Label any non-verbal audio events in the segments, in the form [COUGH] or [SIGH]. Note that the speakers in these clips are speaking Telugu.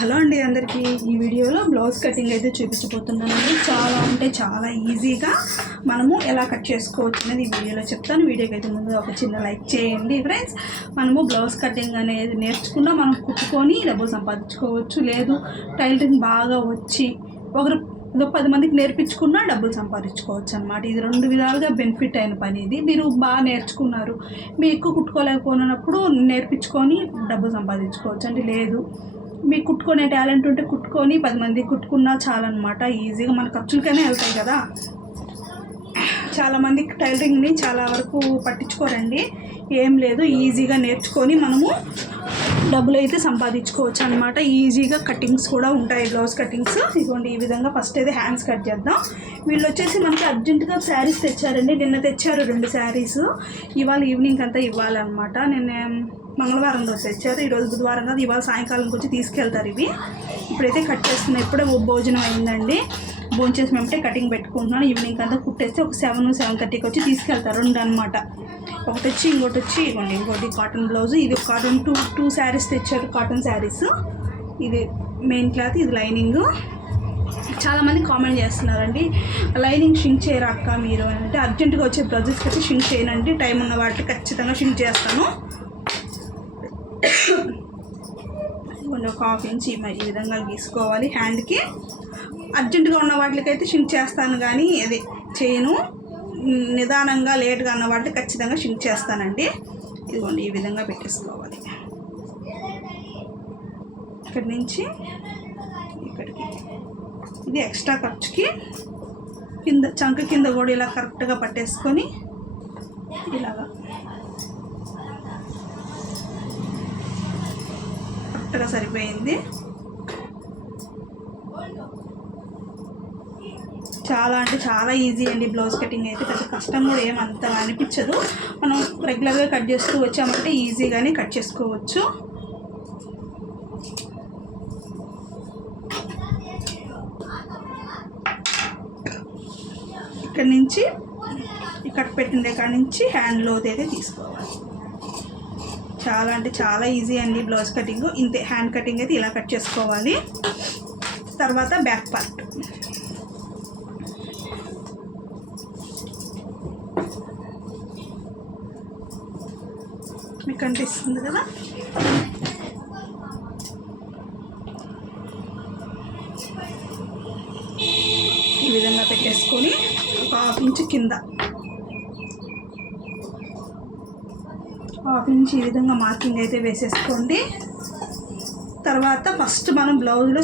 హలో అండి అందరికీ. ఈ వీడియోలో బ్లౌజ్ కటింగ్ అయితే చూపించబోతున్నానండి చాలా అంటే చాలా ఈజీగా మనము ఎలా కట్ చేసుకోవచ్చు అనేది ఈ వీడియోలో చెప్తాను. వీడియోకి అయితే ముందు ఒక చిన్న లైక్ చేయండి ఫ్రెండ్స్. మనము బ్లౌజ్ కటింగ్ అనేది నేర్చుకున్నా మనం కుట్టుకొని డబ్బులు సంపాదించుకోవచ్చు. లేదు టైలరింగ్ బాగా వచ్చి ఒకరు ఏదో పది మందికి నేర్పించుకున్నా డబ్బులు సంపాదించుకోవచ్చు అనమాట ఇది రెండు విధాలుగా బెనిఫిట్ అయిన పని ఇది. మీరు బాగా నేర్చుకున్నారు. మీరు ఎక్కువ కుట్టుకోలేకపోయినప్పుడు నేర్పించుకొని డబ్బులు సంపాదించుకోవచ్చు అంటే లేదు మీకు కుట్టుకునే టాలెంట్ ఉంటే కుట్టుకొని పది మంది కుట్టుకున్నా చాలన్నమాట. ఈజీగా మన ఖర్చులకైనా వెళ్తాయి కదా. చాలామంది టైలరింగ్ని చాలా వరకు పట్టించుకోరండి. ఏం లేదు ఈజీగా నేర్చుకొని మనము డబ్బులు అయితే సంపాదించుకోవచ్చు అనమాట ఈజీగా కటింగ్స్ కూడా ఉంటాయి బ్లౌజ్ కటింగ్స్ ఇదిగోండి ఈ విధంగా ఫస్ట్ అయితే హ్యాండ్స్ కట్ చేద్దాం. వీళ్ళు వచ్చేసి మనకి అర్జెంటుగా శారీస్ తెచ్చారండి. నిన్న తెచ్చారు రెండు శారీస్. ఇవాళ ఈవినింగ్ అంతా ఇవ్వాలన్నమాట. నిన్న మంగళవారం రోజు తెచ్చారు. ఈరోజు బుధవారం కాదు ఇవాళ సాయంకాలంకి వచ్చి తీసుకెళ్తారు ఇవి. ఇప్పుడైతే కట్ చేస్తున్నాయి. ఇప్పుడే భోజనం అయిందండి. భోజనం చేసి మేమంటే కటింగ్ పెట్టుకుంటున్నాను. ఈవినింగ్ అంతా కుట్టేస్తే ఒక సెవెన్ సెవెన్ థర్టీకి వచ్చి తీసుకెళ్తారు. రెండు అనమాట ఒకటి వచ్చి ఇంకోటి వచ్చి ఇవ్వండి ఇంకోటి కాటన్ బ్లౌజ్ ఇది కాటన్ టూ టూ శారీస్ తెచ్చారు కాటన్ శారీస్ ఇది మెయిన్ క్లాత్ ఇది లైనింగ్ చాలామంది కామెంట్ చేస్తున్నారండి లైనింగ్ షింక్ చేయరా అక్క మీరు అంటే అర్జెంటుగా వచ్చే బ్లౌజెస్కి అయితే షింక్ చేయనండి. టైం ఉన్న వాటికి ఖచ్చితంగా షింక్ చేస్తాను. ఒక హాఫ్ ఇంచ్ ఈ విధంగా గీసుకోవాలి. హ్యాండ్కి అర్జెంటుగా ఉన్న వాటికైతే షింక్ చేస్తాను కానీ అది చేయను. నిదానంగా లేట్గా ఉన్న వాటికి ఖచ్చితంగా షింక్ చేస్తానండి. ఇదిగోండి ఈ విధంగా పెట్టేసుకోవాలి. ఇక్కడి నుంచి ఇక్కడికి. ఇది ఎక్స్ట్రా ఖర్చుకి కింద చంక కింద కూడా ఇలా కరెక్ట్గా పట్టేసుకొని ఇలాగా కరెక్ట్గా సరిపోయింది. చాలా అంటే చాలా ఈజీ అండి బ్లౌజ్ కటింగ్ అయితే. పెద్ద కష్టం కూడా ఏమంత అనిపించదు. మనం రెగ్యులర్గా కట్ చేస్తూ వచ్చామంటే ఈజీగానే కట్ చేసుకోవచ్చు. ఇక్కడ నుంచి ఇక్కడ పెట్టిండే దగ్గర నుంచి హ్యాండ్ లోత్ అయితే తీసుకోవాలి. చాలా అంటే చాలా ఈజీ అండి బ్లౌజ్ కటింగ్ ఇంతే హ్యాండ్ కటింగ్ అయితే ఇలా కట్ చేసుకోవాలి. తర్వాత బ్యాక్ పార్ట్ మీకు కనిపిస్తుంది కదా? ఈ విధంగా పెట్టేసుకొని ఒక హాఫ్ ఇంచ్ కింద. హాఫ్ ఇంచ్ ఈ విధంగా మార్కింగ్ అయితే వేసేసుకోండి. తర్వాత ఫస్ట్ మనం బ్లౌజ్లో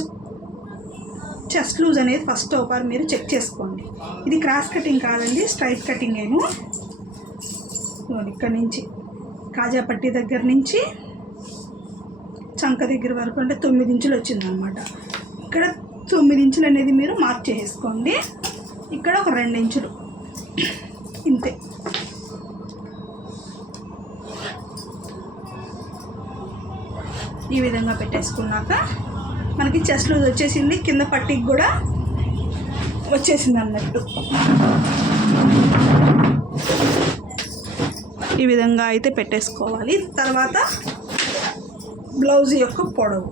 చెస్ట్ లూజ్ అనేది ఫస్ట్ ఒకసారి మీరు చెక్ చేసుకోండి. ఇది క్రాస్ కటింగ్ కాదండి స్ట్రైట్ కటింగ్ ఏమో ఇక్కడ నుంచి కాజాపట్టి దగ్గర నుంచి చంక దగ్గర వరకు అంటే తొమ్మిది ఇంచులు వచ్చిందనమాట. ఇక్కడ తొమ్మిది ఇంచులు అనేది మీరు మార్క్ చేసుకోండి. ఇక్కడ ఒక రెండు ఇంచులు. ఇంతే. ఈ విధంగా పెట్టేసుకున్నాక మనకి చెస్ట్ లూజ్ వచ్చేసింది. కింద పట్టికి కూడా వచ్చేసింది అన్నట్టు. ఈ విధంగా అయితే పెట్టేసుకోవాలి. తర్వాత బ్లౌజ్ యొక్క పొడవు.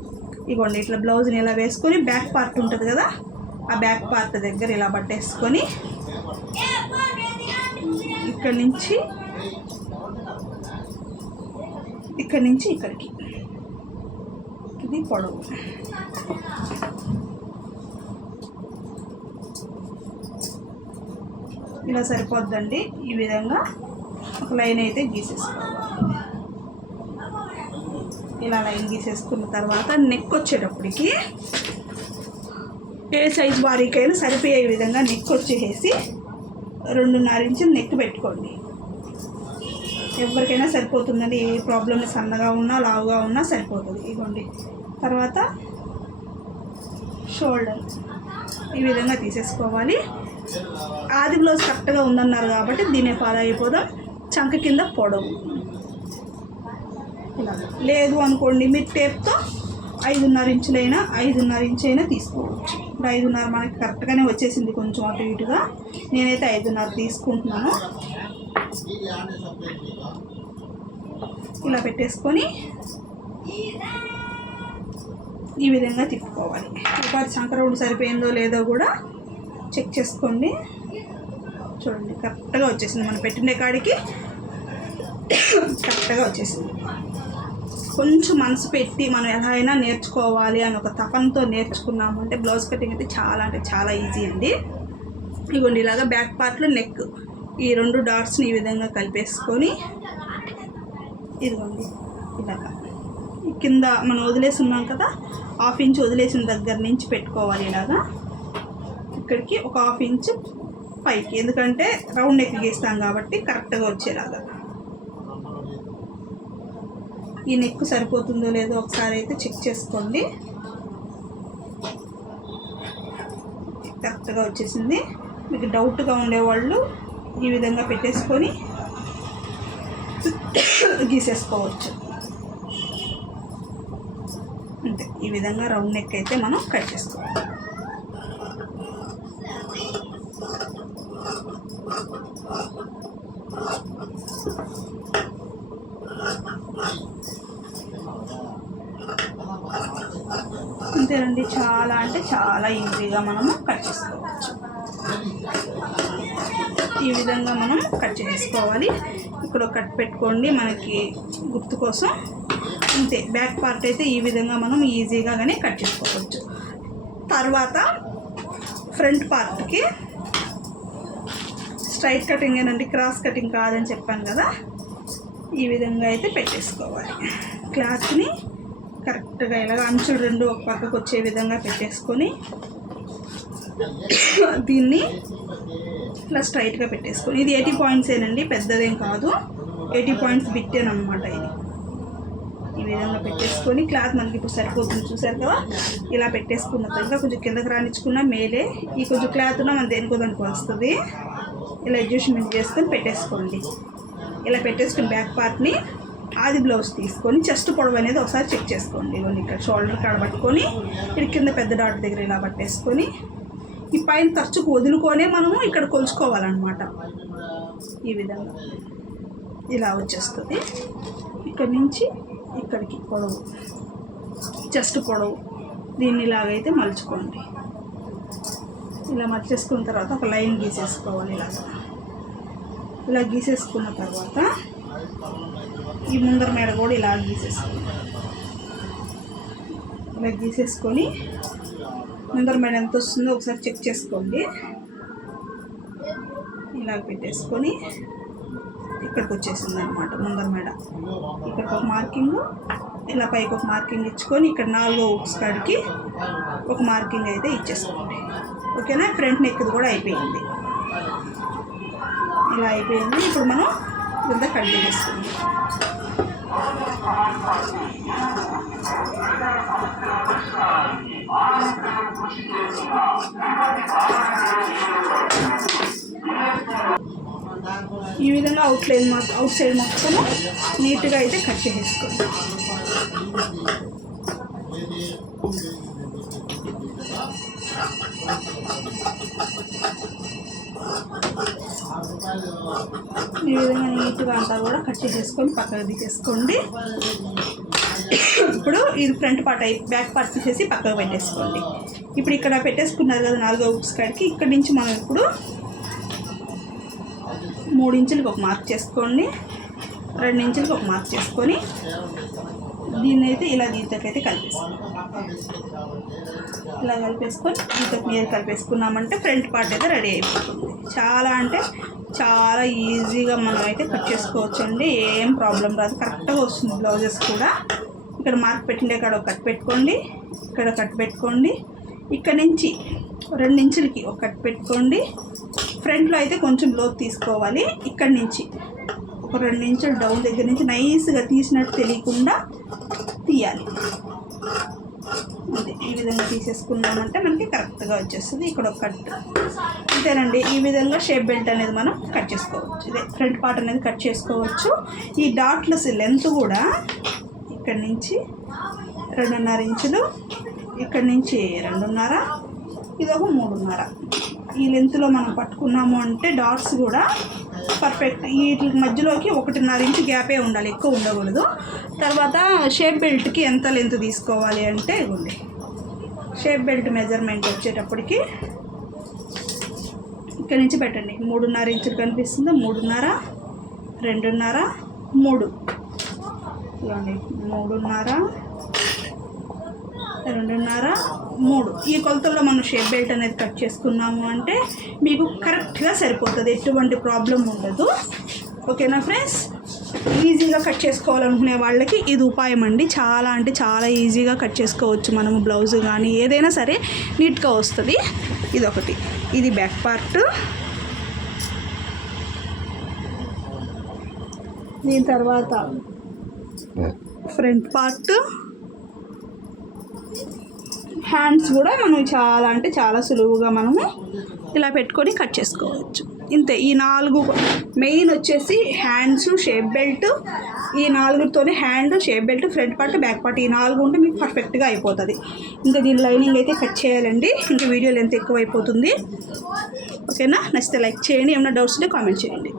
ఇగోండి ఇట్లా బ్లౌజ్ని ఇలా వేసుకొని బ్యాక్ పార్ట్ ఉంటుంది కదా ఆ బ్యాక్ పార్ట్ దగ్గర ఇలా పట్టేసుకొని ఇక్కడ నుంచి ఇక్కడ నుంచి ఇక్కడికి. ఇది పొడవు. ఇలా సరిపోద్దండి. ఈ విధంగా ఒక లైన్ అయితే గీసేసుకోవాలి. ఇలా లైన్ గీసేసుకున్న తర్వాత నెక్ వచ్చేటప్పటికి ఏ సైజ్ వారికైనా సరిపోయే విధంగా నెక్ వచ్చేసి రెండున్నర ఇంచులు నెక్ పెట్టుకోండి. ఎవరికైనా సరిపోతుందండి. ఏ ప్రాబ్లం సన్నగా ఉన్నా లావుగా ఉన్నా సరిపోతుంది. ఇదిగోండి. తర్వాత షోల్డర్. ఈ విధంగా తీసేసుకోవాలి. ఆది బ్లౌజ్ కరెక్ట్గా ఉందన్నారు కాబట్టి దీనే ఫాలో అయిపోదాం. చంక కింద పొడవు. లేదు అనుకోండి మీరు టేప్తో ఐదున్నర ఇంచులైనా ఐదున్నర ఇంచు అయినా తీసుకోవచ్చు. ఇప్పుడు ఐదున్నర మనకి కరెక్ట్గానే వచ్చేసింది కొంచెం అటు ఇటుగా. నేనైతే ఐదున్నర తీసుకుంటున్నాను. ఇలా పెట్టేసుకొని ఈ విధంగా తిప్పుకోవాలి. ఉపాధి సంక్రమణ సరిపోయిందో లేదో కూడా చెక్ చేసుకోండి. చూడండి కరెక్ట్గా వచ్చేసింది. మనం పెట్టిన కాడికి కరెక్ట్గా వచ్చేసింది. కొంచెం మనసు పెట్టి మనం ఎలా అయినా నేర్చుకోవాలి అని ఒక తపనతో నేర్చుకున్నాము. అంటే బ్లౌజ్ కటింగ్ అయితే చాలా అంటే చాలా ఈజీ అండి. ఇగోండి ఇలాగా బ్యాక్ పార్ట్లో నెక్ ఈ రెండు డాట్స్ని ఈ విధంగా కలిపేసుకొని ఇదిగోండి ఇలాగా. కింద మనం వదిలేసి ఉన్నాం కదా హాఫ్ ఇంచ్ వదిలేసిన దగ్గర నుంచి పెట్టుకోవాలి ఇలాగా. ఇక్కడికి ఒక హాఫ్ ఇంచ్ పైకి ఎందుకంటే రౌండ్ నెక్ గీస్తాం కాబట్టి కరెక్ట్గా వచ్చేలాగా. ఈ నెక్ సరిపోతుందో లేదో ఒకసారి అయితే చెక్ చేసుకోండి. కరెక్ట్గా వచ్చేసింది. మీకు డౌట్గా ఉండేవాళ్ళు ఈ విధంగా పెట్టేసుకొని [COUGHS] గీసేసుకోవచ్చు. అంతే. ఈ విధంగా రౌండ్ నెక్ అయితే మనం కట్ చేసుకోవాలి. అంతేనండి చాలా అంటే చాలా ఈజీగా మనము కట్ చేసుకోవచ్చు. ఈ విధంగా మనం కట్ చేసుకోవాలి. ఇక్కడ కట్ పెట్టుకోండి. మనకి గుర్తు కోసం అంతే బ్యాక్ పార్ట్ అయితే ఈ విధంగా మనం ఈజీగా కానీ కట్ చేసుకోవచ్చు. తర్వాత ఫ్రంట్ పార్ట్కి స్ట్రైట్ కటింగ్ ఏనండి క్రాస్ కటింగ్ కాదని చెప్పాను కదా ఈ విధంగా అయితే పెట్టేసుకోవాలి. క్లాత్ని కరెక్ట్గా ఇలాగ అంచులు రెండు ఒక పక్కకు వచ్చే విధంగా పెట్టేసుకొని దీన్ని ఇట్లా స్ట్రైట్గా పెట్టేసుకొని ఇది ఎయిటీ పాయింట్స్ ఏనండి పెద్దదేం కాదు. ఎయిటీ పాయింట్స్ బిట్టేనమాట ఇది. ఈ విధంగా పెట్టేసుకొని క్లాత్ మనకి ఇప్పుడు సరిపోతుంది చూసారు కదా? ఇలా పెట్టేసుకున్న తర్వాత కొంచెం కిందకి రాణించుకున్న మేలే. ఈ కొంచెం క్లాత్ ఉన్న మన దేనికో దానికి వస్తుంది. ఇలా అడ్జస్ట్మెంట్ చేసుకొని పెట్టేసుకోండి. ఇలా పెట్టేసుకుని బ్యాక్ పార్ట్ని ఆది బ్లౌజ్ తీసుకొని చెస్ట్ పొడవు అనేది ఒకసారి చెక్ చేసుకోండి. ఇవన్నీ ఇక్కడ షోల్డర్ కాడ పట్టుకొని ఇక్కడ కింద పెద్ద డాట్ దగ్గర ఇలా పట్టేసుకొని ఈ పైన ఖర్చుకు వదులుకొనే మనము ఇక్కడ కొలుచుకోవాలన్నమాట. ఈ విధంగా ఇలా వచ్చేస్తుంది. ఇక్కడ నుంచి ఇక్కడికి పొడవు. చెస్ట్ పొడవు. దీన్ని ఇలాగైతే మలుచుకోండి. ఇలా మర్చేసుకున్న తర్వాత ఒక లైన్ గీసేసుకోవాలి ఇలాగ. ఇలా గీసేసుకున్న తర్వాత ఈ ముందర మేడ కూడా ఇలా గీసేసుకోండి ఇలా గీసేసుకొని ముందర మేడ ఎంత వస్తుందో ఒకసారి చెక్ చేసుకోండి. ఇలా పెట్టేసుకొని ఇక్కడికి వచ్చేసింది అనమాట ముందర మేడ. ఇక్కడికి ఒక మార్కింగ్ ఇలా పైకి ఒక మార్కింగ్ ఇచ్చుకొని ఇక్కడ నాలుగో ఉక్స్ కాడికి ఒక మార్కింగ్ అయితే ఇచ్చేసుకోండి ఓకేనా? ఫ్రంట్ నెక్కిది కూడా అయిపోయింది. ఇలా అయిపోయింది. ఇప్పుడు మనం కింద కట్ చేసేస్తుంది ఈ విధంగా అవుట్ లైన్ మొత్తం అవుట్ సైడ్ మొత్తం నీట్గా అయితే కట్ చేసేసుకోండి. ఈ విధంగా నీట్గా అంతా కూడా కట్ చేసేసుకొని పక్కకు తీసేసుకోండి ఇప్పుడు ఇది ఫ్రంట్ పార్ట్ అయి బ్యాక్ పార్ట్ తీసేసి పక్కకు పెట్టేసుకోండి. ఇప్పుడు ఇక్కడ పెట్టేసుకున్నారు కదా నాలుగో బుక్స్ కాడికి ఇక్కడ నుంచి మనం ఇప్పుడు మూడు ఇంచులకు ఒక మార్క్ చేసుకోండి. రెండు ఇంచులకు ఒక మార్క్ చేసుకొని దీన్ని అయితే ఇలా దీంతకైతే కలిపేసుకోండి. ఇలా కలిపేసుకొని దీంతకు మీద కలిపేసుకున్నామంటే ఫ్రంట్ పార్ట్ అయితే రెడీ అయిపోతుంది. చాలా అంటే చాలా ఈజీగా మనం అయితే కట్ చేసుకోవచ్చు అండి ఏం ప్రాబ్లం రాదు. కరెక్ట్గా వస్తుంది బ్లౌజెస్ కూడా. ఇక్కడ మార్క్ పెట్టిండే కాడ ఒక కట్ పెట్టుకోండి. ఇక్కడ కట్ పెట్టుకోండి. ఇక్కడ నుంచి రెండు ఇంచులకి ఒక కట్ పెట్టుకోండి. ఫ్రంట్లో అయితే కొంచెం లోతు తీసుకోవాలి. ఇక్కడ నుంచి ఒక రెండు నిమిషాలు డౌన్ దగ్గర నుంచి నైస్గా తీసినట్టు తెలియకుండా తీయాలి. అంతే ఈ విధంగా తీసేసుకున్నామంటే మనకి కరెక్ట్గా వచ్చేస్తుంది. ఇక్కడ ఒక కట్. అంతేనండి ఈ విధంగా షేప్ బెల్ట్ అనేది మనం కట్ చేసుకోవచ్చు. ఇదే ఫ్రంట్ పార్ట్ అనేది కట్ చేసుకోవచ్చు. ఈ డాట్లెస్ లెంత్ కూడా ఇక్కడి నుంచి రెండున్నర ఇంచులు ఇక్కడి నుంచి రెండున్నర ఇది ఒక మూడున్నర. ఈ లెంత్లో మనం పట్టుకున్నాము అంటే డాట్స్ కూడా పర్ఫెక్ట్ వీటి మధ్యలోకి ఒకటిన్నర ఇంచు గ్యాపే ఉండాలి ఎక్కువ ఉండకూడదు. తర్వాత షేప్ బెల్ట్కి ఎంత లెంత్ తీసుకోవాలి అంటే ఉంది షేప్ బెల్ట్ మెజర్మెంట్ వచ్చేటప్పటికి ఇక్కడ నుంచి పెట్టండి. మూడున్నర ఇంచులు కనిపిస్తుందా మూడున్నర రెండున్నర మూడు. మూడున్నర రెండున్నర మూడు. ఈ కొలతల్లో మనం షేప్ బెల్ట్ అనేది కట్ చేసుకున్నాము అంటే మీకు కరెక్ట్గా సరిపోతుంది. ఎటువంటి ప్రాబ్లం ఉండదు. ఓకేనా ఫ్రెండ్స్? ఈజీగా కట్ చేసుకోవాలనుకునే వాళ్ళకి ఇది ఉపాయం అండి. చాలా అంటే చాలా ఈజీగా కట్ చేసుకోవచ్చు మనము బ్లౌజ్ కానీ ఏదైనా సరే నీట్గా వస్తుంది. ఇది ఒకటి ఇది బ్యాక్ పార్ట్. దీని తర్వాత ఫ్రంట్ పార్ట్. హ్యాండ్స్ కూడా మనం చాలా అంటే చాలా సులువుగా మనము ఇలా పెట్టుకొని కట్ చేసుకోవచ్చు. ఇంతే ఈ నాలుగు మెయిన్ వచ్చేసి హ్యాండ్స్ షేప్ బెల్ట్ ఈ నాలుగుతోనే hand shape belt front part back part ఈ నాలుగు ఉంటే మీకు పర్ఫెక్ట్గా అయిపోతుంది. ఇంకా దీని లైనింగ్ అయితే కట్ చేయాలండి. ఇంకా వీడియో లెంత్ ఎక్కువ అయిపోతుంది ఓకేనా? నచ్చితే లైక్ చేయండి ఏమైనా డౌట్స్ ఉంటే కామెంట్ చేయండి.